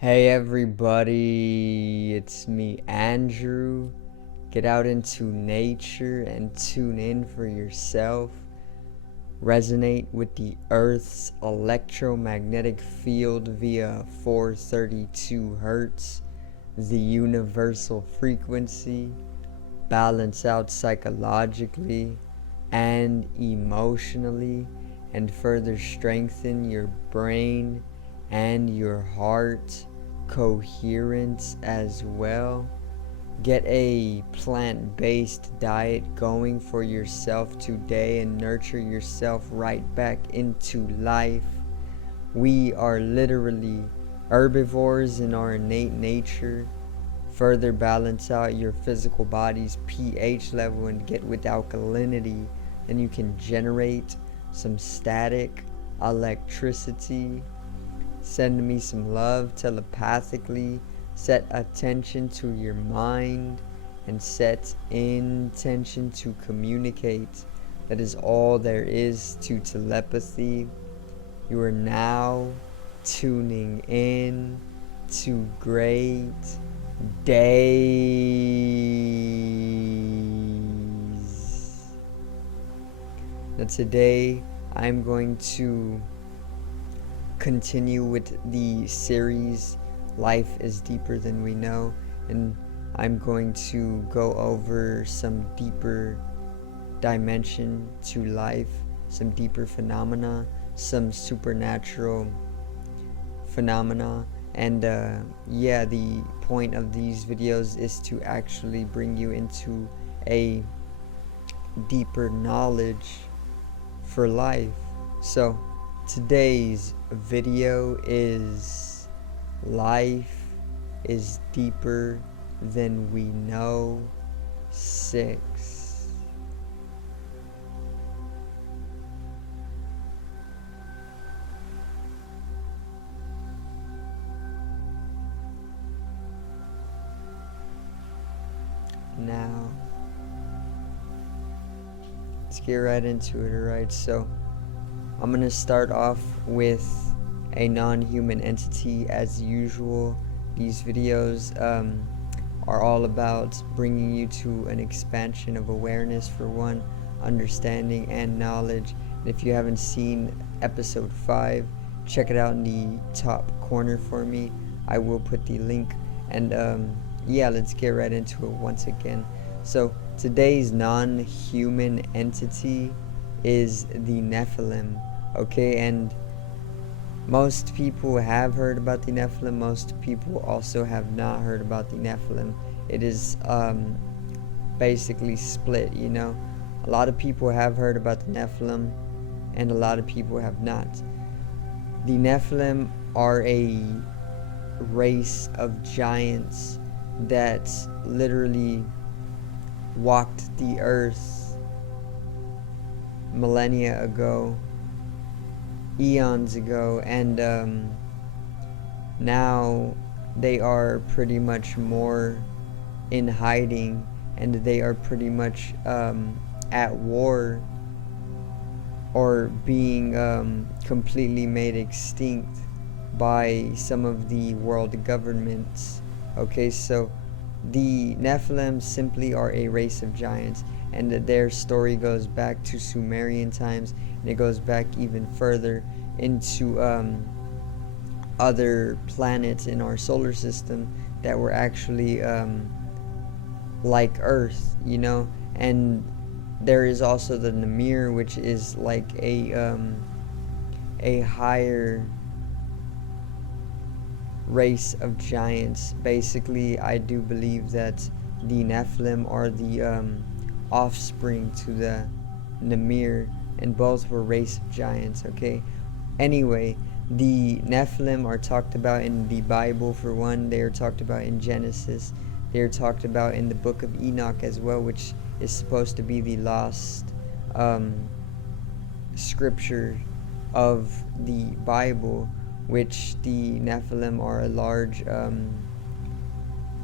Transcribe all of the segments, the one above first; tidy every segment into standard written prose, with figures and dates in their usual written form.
Hey everybody, it's me Andrew. Get out into nature and tune in for yourself. Resonate with the Earth's electromagnetic field via 432 Hertz, the universal frequency. Balance out psychologically and emotionally, and further strengthen your brain and your heart coherence as well. Get a plant-based diet going for yourself today and nurture yourself right back into life. We are literally herbivores in our innate nature. Further balance out your physical body's pH level and get with alkalinity, then you can generate some static electricity. Send me some love telepathically. Set attention to your mind and set intention to communicate. That is all there is to telepathy. You are now tuning in to great days. Now today I'm going to continue with the series Life is Deeper Than We Know, and I'm going to go over some deeper dimension to life, some deeper phenomena, some supernatural phenomena. And the point of these videos is to actually bring you into a deeper knowledge for life. So today's video is Life is Deeper Than We Know 6. Now, let's get right into it, alright? So, I'm going to start off with a non-human entity as usual. These videos are all about bringing you to an expansion of awareness for one, understanding and knowledge. And if you haven't seen episode 5, check it out in the top corner for me. I will put the link. And let's get right into it once again. So today's non-human entity is the Nephilim. Okay, and most people have heard about the Nephilim. Most people also have not heard about the Nephilim. It is basically split, you know. A lot of people have heard about the Nephilim and a lot of people have not. The Nephilim are a race of giants that literally walked the earth millennia ago, eons ago, and now they are pretty much more in hiding, and they are pretty much at war or being completely made extinct by some of the world governments. Okay, so the Nephilim simply are a race of giants, and their story goes back to Sumerian times, and it goes back even further into other planets in our solar system that were actually like Earth, you know. And there is also the Namir, which is like a higher race of giants. Basically, I do believe that the Nephilim are the offspring to the Namir, and both were race of giants. Okay, anyway, the Nephilim are talked about in the Bible for one. They are talked about in Genesis. They are talked about in the book of Enoch as well, which is supposed to be the lost scripture of the Bible, which the Nephilim are a large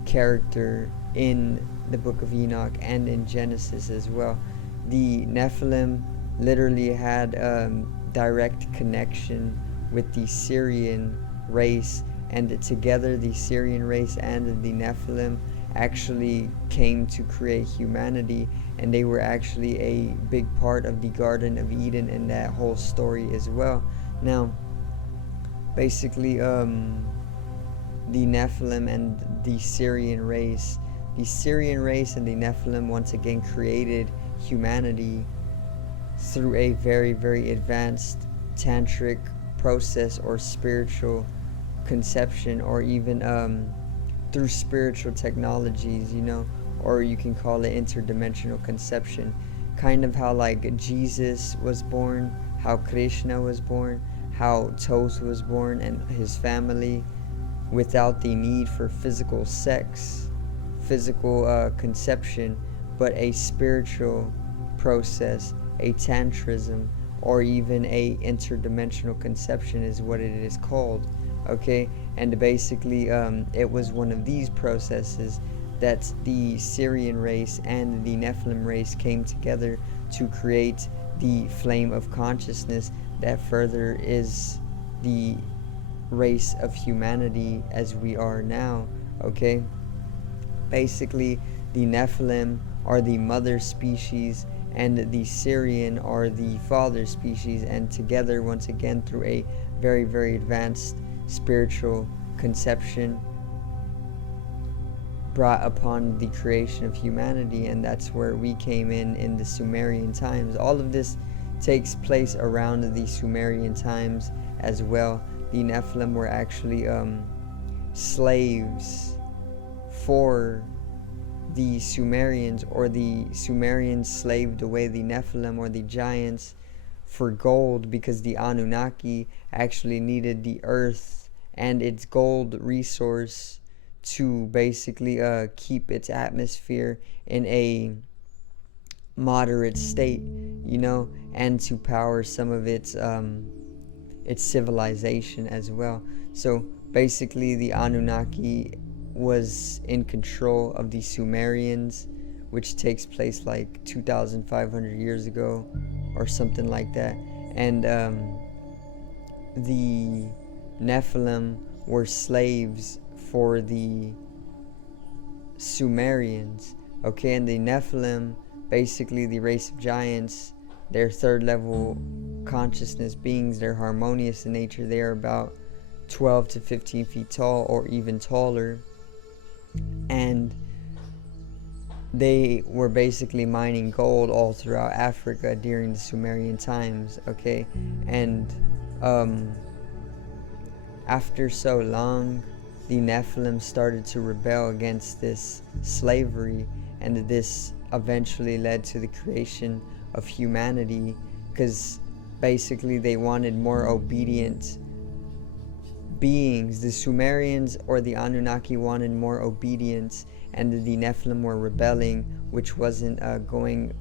character in the book of Enoch and in Genesis as well. The Nephilim literally had direct connection with the Syrian race, and together the Syrian race and the Nephilim actually came to create humanity, and they were actually a big part of the Garden of Eden in that whole story as well. Now, basically, the Nephilim and the Syrian race. The Syrian race and the Nephilim once again created humanity through a very, very advanced tantric process or spiritual conception, or even through spiritual technologies, or you can call it interdimensional conception. Kind of how like Jesus was born, how Krishna was born, how Thoth was born and his family, without the need for physical sex, physical conception, but a spiritual process, a tantrism, or even a interdimensional conception is what it is called. Okay, and basically it was one of these processes that the Syrian race and the Nephilim race came together to create the flame of consciousness that further is the race of humanity as we are now. Okay, basically the Nephilim are the mother species and the Syrian are the father species, and together once again through a very, very advanced spiritual conception brought upon the creation of humanity. And that's where we came in the Sumerian times. All of this takes place around the Sumerian times as well. The Nephilim were actually slaves for the Sumerians, or the Sumerians slaved away the Nephilim or the giants for gold, because the Anunnaki actually needed the earth and its gold resource to basically keep its atmosphere in a moderate state, and to power some of its civilization as well. So basically the Anunnaki was in control of the Sumerians, which takes place like 2,500 years ago or something like that. And the Nephilim were slaves for the Sumerians. Okay, and the Nephilim, basically the race of giants, they're third level consciousness beings. They're harmonious in nature. They are about 12 to 15 feet tall or even taller. And they were basically mining gold all throughout Africa during the Sumerian times. Okay, and after so long, the Nephilim started to rebel against this slavery, and this eventually led to the creation of humanity, because basically they wanted more obedient beings. The Sumerians or the Anunnaki wanted more obedience, and the Nephilim were rebelling, which wasn't going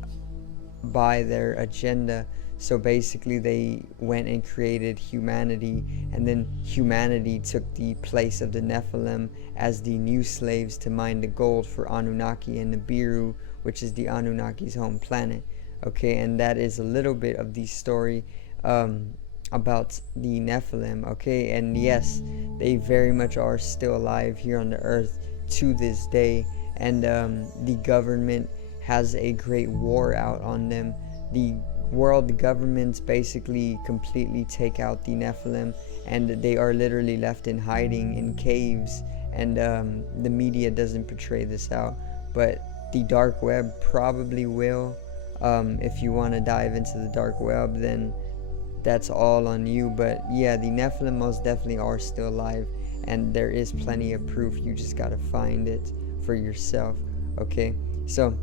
by their agenda. So basically they went and created humanity, and then humanity took the place of the Nephilim as the new slaves to mine the gold for Anunnaki and Nibiru, which is the Anunnaki's home planet. Okay, and that is a little bit of the story about the Nephilim. Okay, and yes, they very much are still alive here on the earth to this day, and the government has a great war out on them. The world governments basically completely take out the Nephilim, and they are literally left in hiding in caves, and the media doesn't portray this out, but the dark web probably will. If you want to dive into the dark web, then that's all on you. But yeah, the Nephilim most definitely are still alive, and there is plenty of proof. You just gotta find it for yourself. Okay, so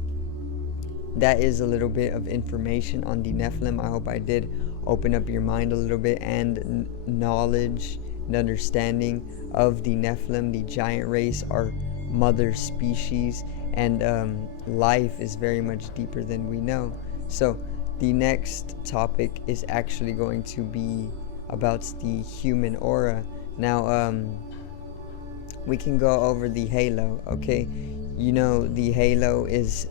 that is a little bit of information on the Nephilim. I hope I did open up your mind a little bit, and knowledge and understanding of the Nephilim, the giant race, our mother species, and life is very much deeper than we know. So the next topic is actually going to be about the human aura. Now we can go over the halo. Okay, the halo is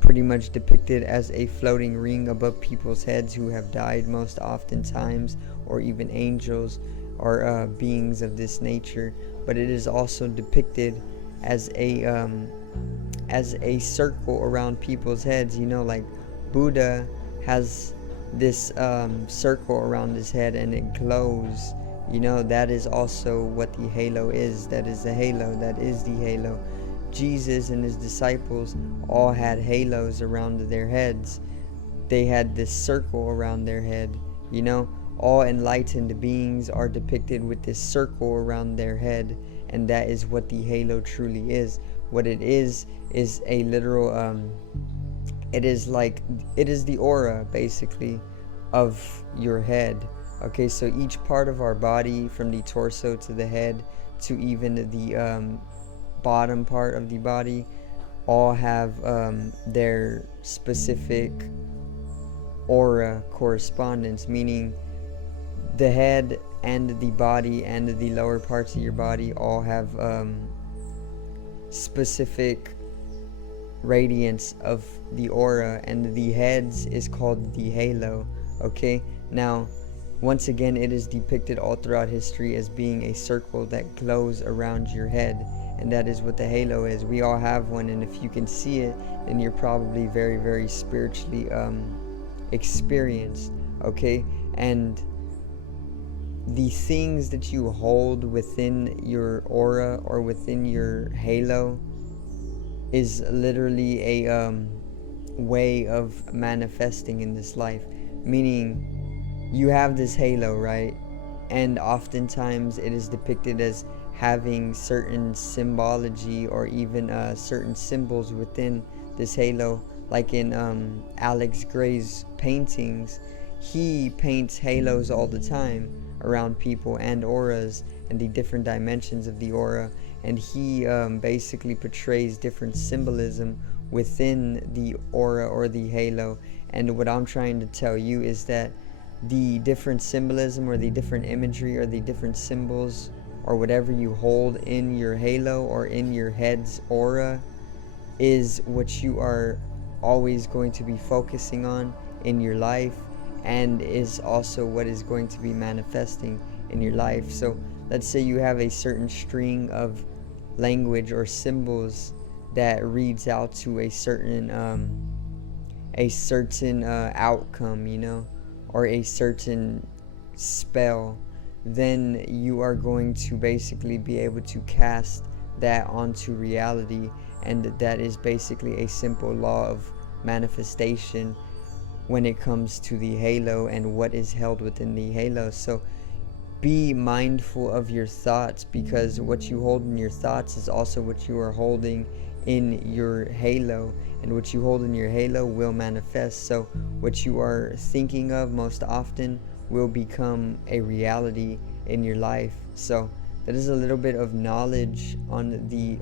pretty much depicted as a floating ring above people's heads who have died most oftentimes, or even angels. or beings of this nature, but it is also depicted as a circle around people's heads. Like Buddha has this circle around his head and it glows. That is also what the halo is. That is the halo. That is the halo. Jesus and his disciples all had halos around their heads. They had this circle around their head. All enlightened beings are depicted with this circle around their head, and that is what the halo truly is. What it is a literal it is the aura, basically, of your head. Okay, so each part of our body, from the torso to the head to even the bottom part of the body, all have their specific aura correspondence, meaning the head and the body and the lower parts of your body all have specific radiance of the aura, and the heads is called the halo. Okay, now once again, it is depicted all throughout history as being a circle that glows around your head, and that is what the halo is. We all have one, and if you can see it, then you're probably very, very spiritually experienced. Okay, and the things that you hold within your aura or within your halo is literally a way of manifesting in this life. Meaning, you have this halo, right? And oftentimes it is depicted as having certain symbology or even certain symbols within this halo. Like in Alex Gray's paintings, he paints halos all the time around people and auras and the different dimensions of the aura, and he basically portrays different symbolism within the aura or the halo. And what I'm trying to tell you is that the different symbolism or the different imagery or the different symbols or whatever you hold in your halo or in your head's aura is what you are always going to be focusing on in your life, and is also what is going to be manifesting in your life. So let's say you have a certain string of language or symbols that reads out to a certain outcome, or a certain spell, then you are going to basically be able to cast that onto reality, and that is basically a simple law of manifestation when it comes to the halo and what is held within the halo. So be mindful of your thoughts, because what you hold in your thoughts is also what you are holding in your halo, and what you hold in your halo will manifest. So what you are thinking of most often will become a reality in your life. So that is a little bit of knowledge on the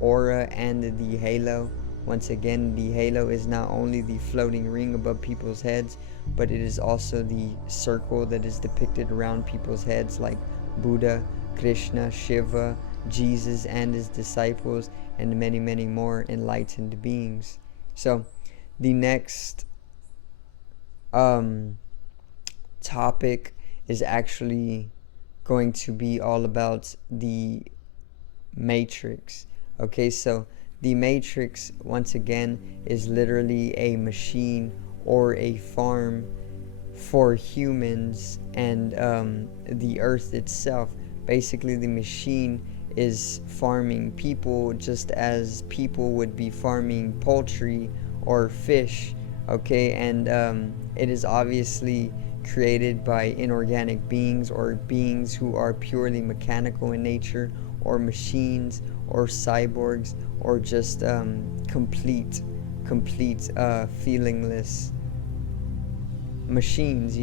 aura and the halo. Once again, the halo is not only the floating ring above people's heads, but it is also the circle that is depicted around people's heads, like Buddha, Krishna, Shiva, Jesus and his disciples, and many, many more enlightened beings. So the next topic is actually going to be all about the Matrix. Okay, so the Matrix, once again, is literally a machine or a farm for humans and the earth itself. Basically, the machine is farming people just as people would be farming poultry or fish. Okay, and it is obviously created by inorganic beings or beings who are purely mechanical in nature, or machines, or cyborgs, or just complete feelingless machines.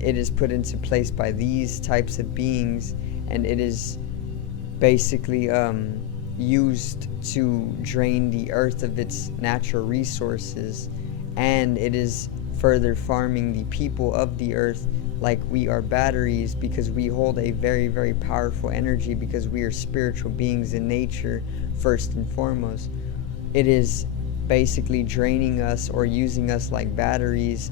It is put into place by these types of beings, and it is basically used to drain the earth of its natural resources, and it is further farming the people of the earth like we are batteries, because we hold a very, very powerful energy, because we are spiritual beings in nature first and foremost. It is basically draining us or using us like batteries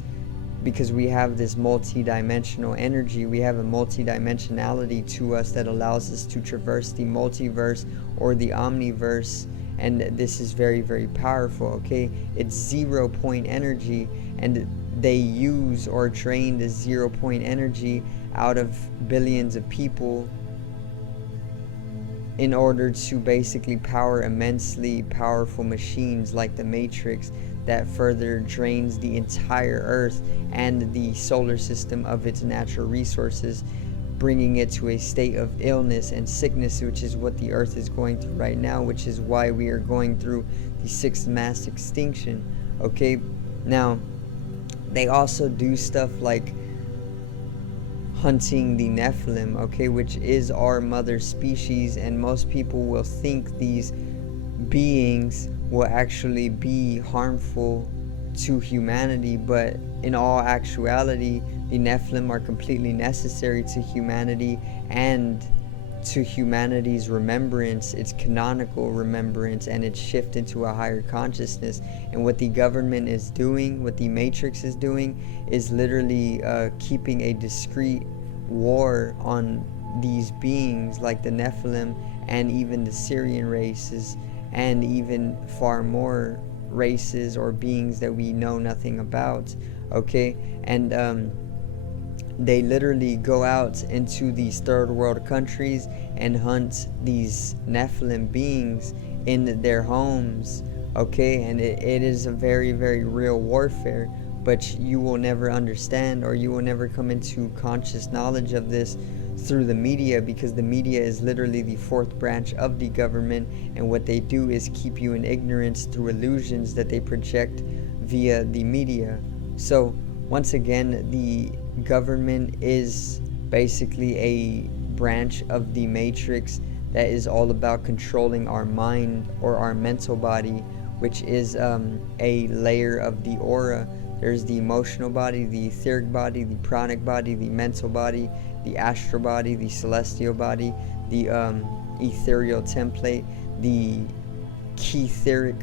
because we have this multi-dimensional energy. We have a multi-dimensionality to us that allows us to traverse the multiverse or the omniverse, and this is very, very powerful. Okay, it's 0 point energy, and they use or drain the 0 point energy out of billions of people in order to basically power immensely powerful machines like the Matrix that further drains the entire Earth and the solar system of its natural resources, bringing it to a state of illness and sickness, which is what the Earth is going through right now, which is why we are going through the 6th mass extinction. Okay, now they also do stuff like hunting the Nephilim, okay, which is our mother species, and most people will think these beings will actually be harmful to humanity, but in all actuality, the Nephilim are completely necessary to humanity and to humanity's remembrance, its canonical remembrance, and its shift into a higher consciousness. And what the government is doing, what the Matrix is doing, is literally keeping a discreet war on these beings like the Nephilim and even the Syrian races, and even far more races or beings that we know nothing about. Okay, and they literally go out into these third world countries and hunt these Nephilim beings in their homes. Okay, and it is a very, very real warfare, but you will never understand, or you will never come into conscious knowledge of this through the media, because the media is literally the 4th branch of the government, and what they do is keep you in ignorance through illusions that they project via the media. So once again, the government is basically a branch of the Matrix that is all about controlling our mind or our mental body, which is a layer of the aura. There's the emotional body, the etheric body, the pranic body, the mental body, the astral body, the celestial body, the ethereal template, the ketheric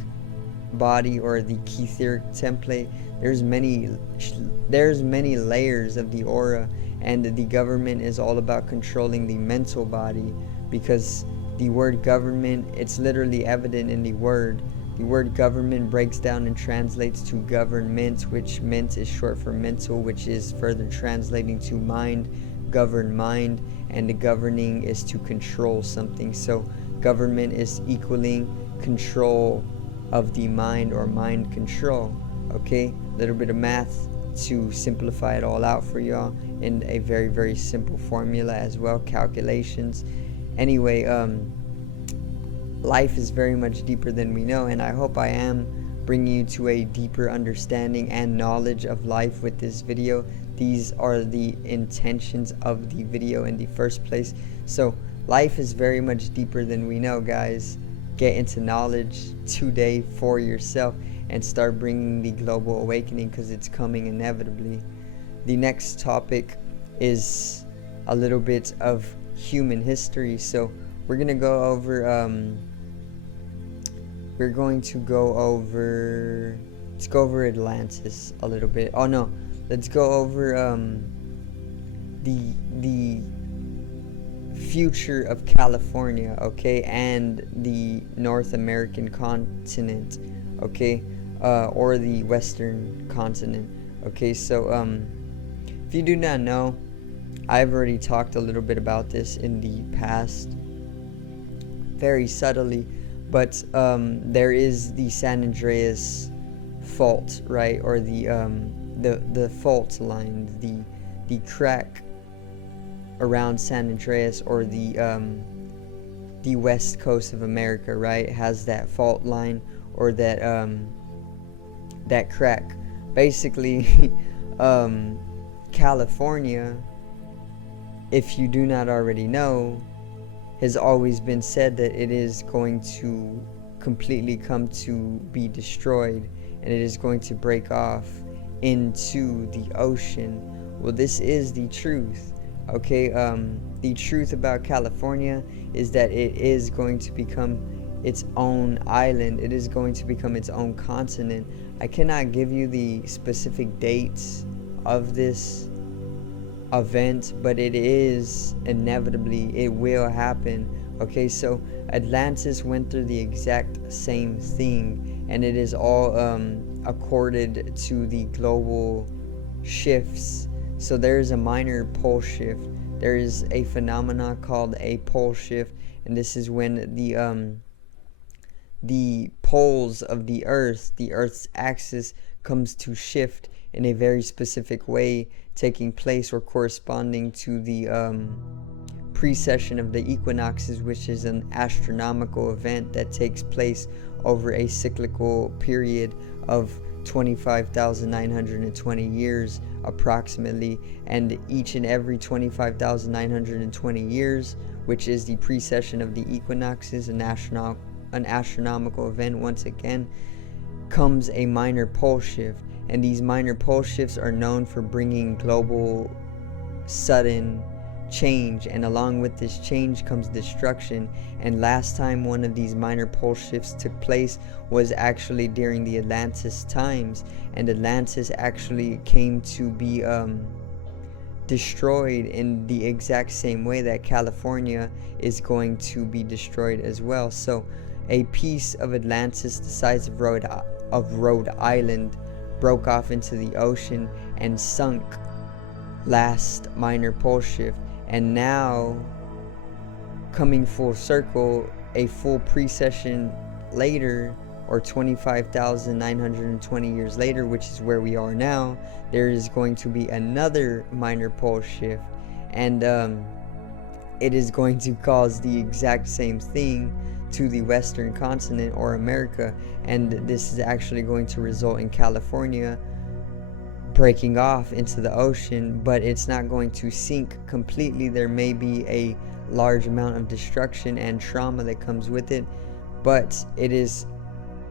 body or the ketheric template. There's many layers of the aura, and the government is all about controlling the mental body, because the word government, it's literally evident in the word. The word government breaks down and translates to government, which mint is short for mental, which is further translating to mind, govern mind, and the governing is to control something. So government is equaling control of the mind or mind control. Okay, a little bit of math to simplify it all out for y'all in a very, very simple formula as well, calculations. Anyway, life is very much deeper than we know, and I hope I am bringing you to a deeper understanding and knowledge of life with this video. These are the intentions of the video in the first place. So life is very much deeper than we know, guys. Get into knowledge today for yourself and start bringing the global awakening, because it's coming inevitably. The next topic is a little bit of human history. So we're gonna go over let's go over Atlantis a little bit. Oh no, let's go over the future of California, okay, and the North American continent, okay, or the Western continent. Okay, so if you do not know, I've already talked a little bit about this in the past, very subtly, but there is the San Andreas fault, right, or the fault line, the crack around San Andreas, or the west coast of America, right, has that fault line, or that crack. Basically, California, if you do not already know, has always been said that it is going to completely come to be destroyed, and it is going to break off into the ocean. Well, this is the truth, okay? The truth about California is that it is going to become its own island. It is going to become its own continent. I cannot give you the specific dates of this event, but it is inevitably, it will happen. Okay, so Atlantis went through the exact same thing, and it is all accorded to the global shifts. So there is a minor pole shift. There is a phenomena called a pole shift, and this is when the poles of the Earth's axis, comes to shift in a very specific way, taking place or corresponding to the precession of the equinoxes, which is an astronomical event that takes place over a cyclical period of 25,920 years approximately. And each and every 25,920 years, which is the precession of the equinoxes, an astronomical event once again, comes a minor pole shift. And these minor pole shifts are known for bringing global sudden change, and along with this change comes destruction. And last time one of these minor pole shifts took place was actually during the Atlantis times, and Atlantis actually came to be destroyed in the exact same way that California is going to be destroyed as well. So a piece of Atlantis the size of Rhode Island broke off into the ocean and sunk last minor pole shift. And now, coming full circle, a full precession later, or 25,920 years later, which is where we are now, there is going to be another minor pole shift, and it is going to cause the exact same thing to the western continent, or America. And this is actually going to result in California breaking off into the ocean, but it's not going to sink completely. There may be a large amount of destruction and trauma that comes with it, but it is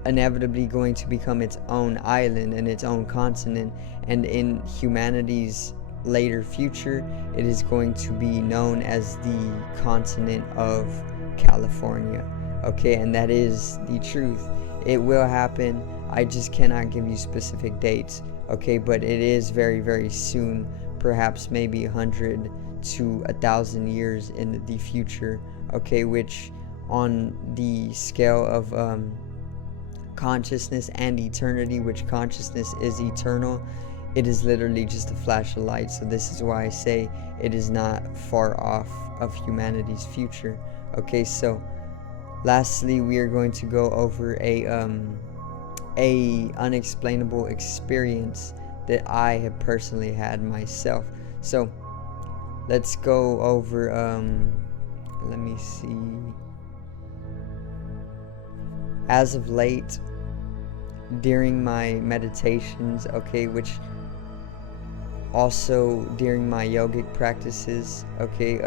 inevitably going to become its own island and its own continent. And in humanity's later future, it is going to be known as the continent of California. Okay, and that is the truth. It will happen. I just cannot give you specific dates. Okay, but it is very, very soon, perhaps maybe 100 to 1,000 years in the future. Okay, which on the scale of consciousness and eternity, which consciousness is eternal, it is literally just a flash of light. So this is why I say it is not far off of humanity's future. Okay, so lastly, we are going to go over a unexplainable experience that I have personally had myself. So let's go over let me see. As of late, during my meditations, okay, which also during my yogic practices, okay,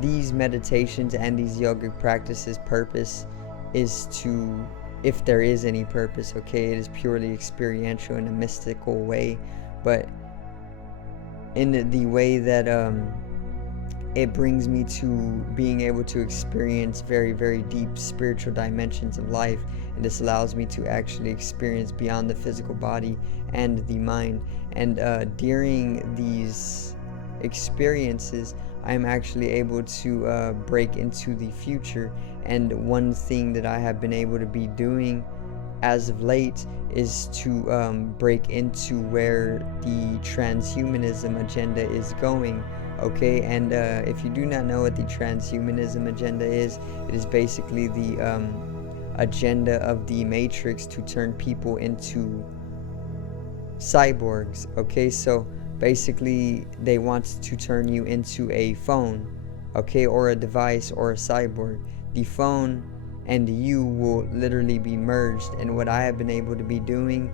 these meditations and these yogic practices purpose is to, if there is any purpose, okay, it is purely experiential in a mystical way, but in the way that it brings me to being able to experience very, very deep spiritual dimensions of life, and this allows me to actually experience beyond the physical body and the mind. And during these experiences, I'm actually able to break into the future. And one thing that I have been able to be doing as of late is to break into where the transhumanism agenda is going. Okay, and if you do not know what the transhumanism agenda is, it is basically the agenda of the Matrix to turn people into cyborgs. Okay, so basically they want to turn you into a phone, okay, or a device or a cyborg. The phone and you will literally be merged. And what I have been able to be doing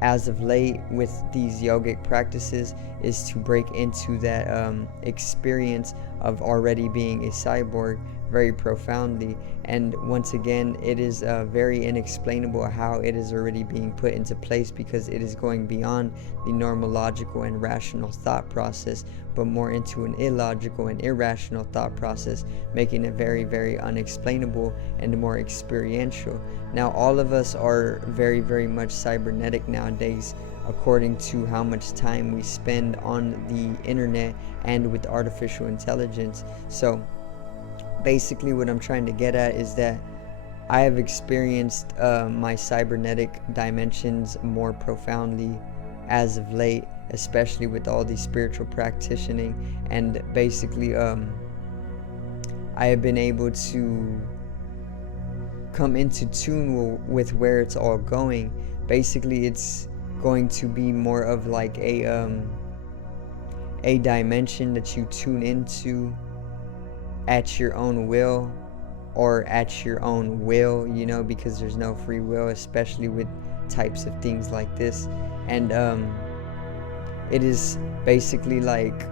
as of late with these yogic practices is to break into that experience of already being a cyborg very profoundly. And once again, it is very inexplainable how it is already being put into place, because it is going beyond the normal logical and rational thought process, but more into an illogical and irrational thought process, making it very, very unexplainable and more experiential. Now, all of us are very, very much cybernetic nowadays. according to how much time we spend on the internet and with artificial intelligence. So basically what I'm trying to get at is that I have experienced my cybernetic dimensions more profoundly as of late, especially with all the spiritual practicing, and basically I have been able to come into tune with where it's all going. Basically it's going to be more of like a dimension that you tune into at your own will, or at your own will, you know, because there's no free will, especially with types of things like this. And it is basically like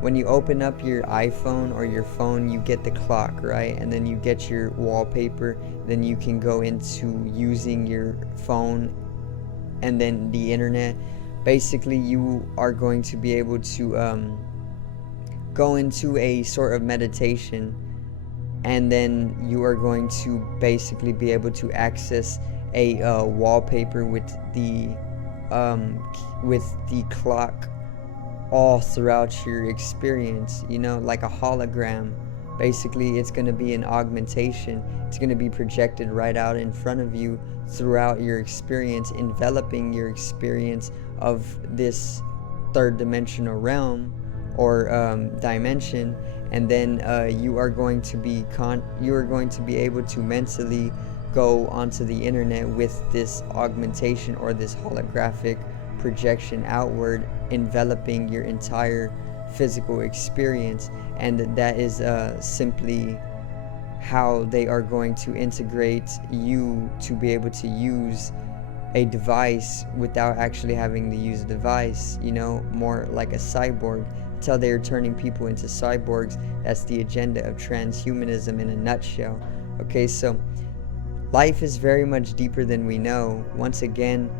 when you open up your iPhone or your phone, you get the clock, right? And then you get your wallpaper, then you can go into using your phone and then the internet. Basically you are going to be able to go into a sort of meditation, and then you are going to basically be able to access a wallpaper with the clock all throughout your experience, you know, like a hologram. Basically it's going to be an augmentation. It's going to be projected right out in front of you throughout your experience, enveloping your experience of this third dimensional realm or dimension. And then you are going to be able to mentally go onto the internet with this augmentation or this holographic projection outward, enveloping your entire physical experience. And that is simply how they are going to integrate you to be able to use a device without actually having to use a device, you know, more like a cyborg. That's how they are turning people into cyborgs. That's the agenda of transhumanism in a nutshell. Okay, so life is very much deeper than we know. Once again,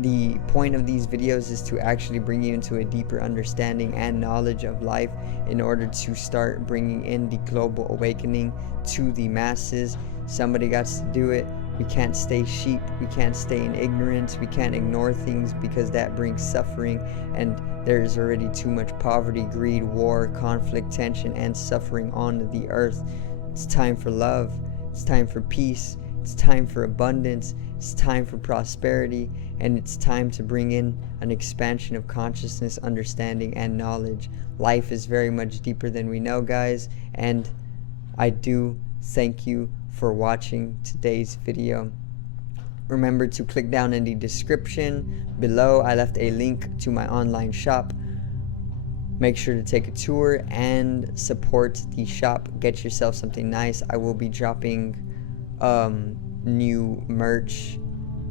the point of these videos is to actually bring you into a deeper understanding and knowledge of life in order to start bringing in the global awakening to the masses. Somebody got to do it. We can't stay sheep. We can't stay in ignorance. We can't ignore things because that brings suffering, and there is already too much poverty, greed, war, conflict, tension, and suffering on the earth. It's time for love. It's time for peace. It's time for abundance. It's time for prosperity, and it's time to bring in an expansion of consciousness, understanding, and knowledge. Life is very much deeper than we know, guys, and I do thank you for watching today's video. Remember to click down in the description below. I left a link to my online shop. Make sure to take a tour and support the shop. Get yourself something nice. I will be dropping new merch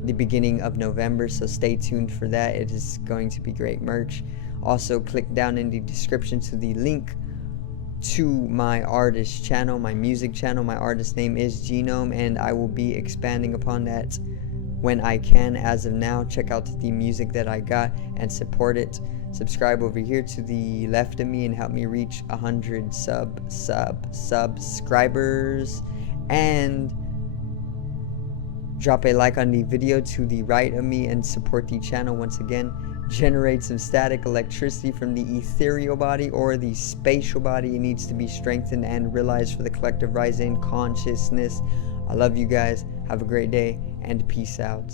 the beginning of November, so stay tuned for that. It is going to be great merch. Also click down in the description to the link to my artist channel, my music channel. My artist name is Genome, and I will be expanding upon that when I can. As of now, check out the music that I got and support it. Subscribe over here to the left of me and help me reach 100 subscribers, and drop a like on the video to the right of me and support the channel. Once again, generate some static electricity from the ethereal body or the spatial body. It needs to be strengthened and realized for the collective rising consciousness. I love you guys. Have a great day and peace out.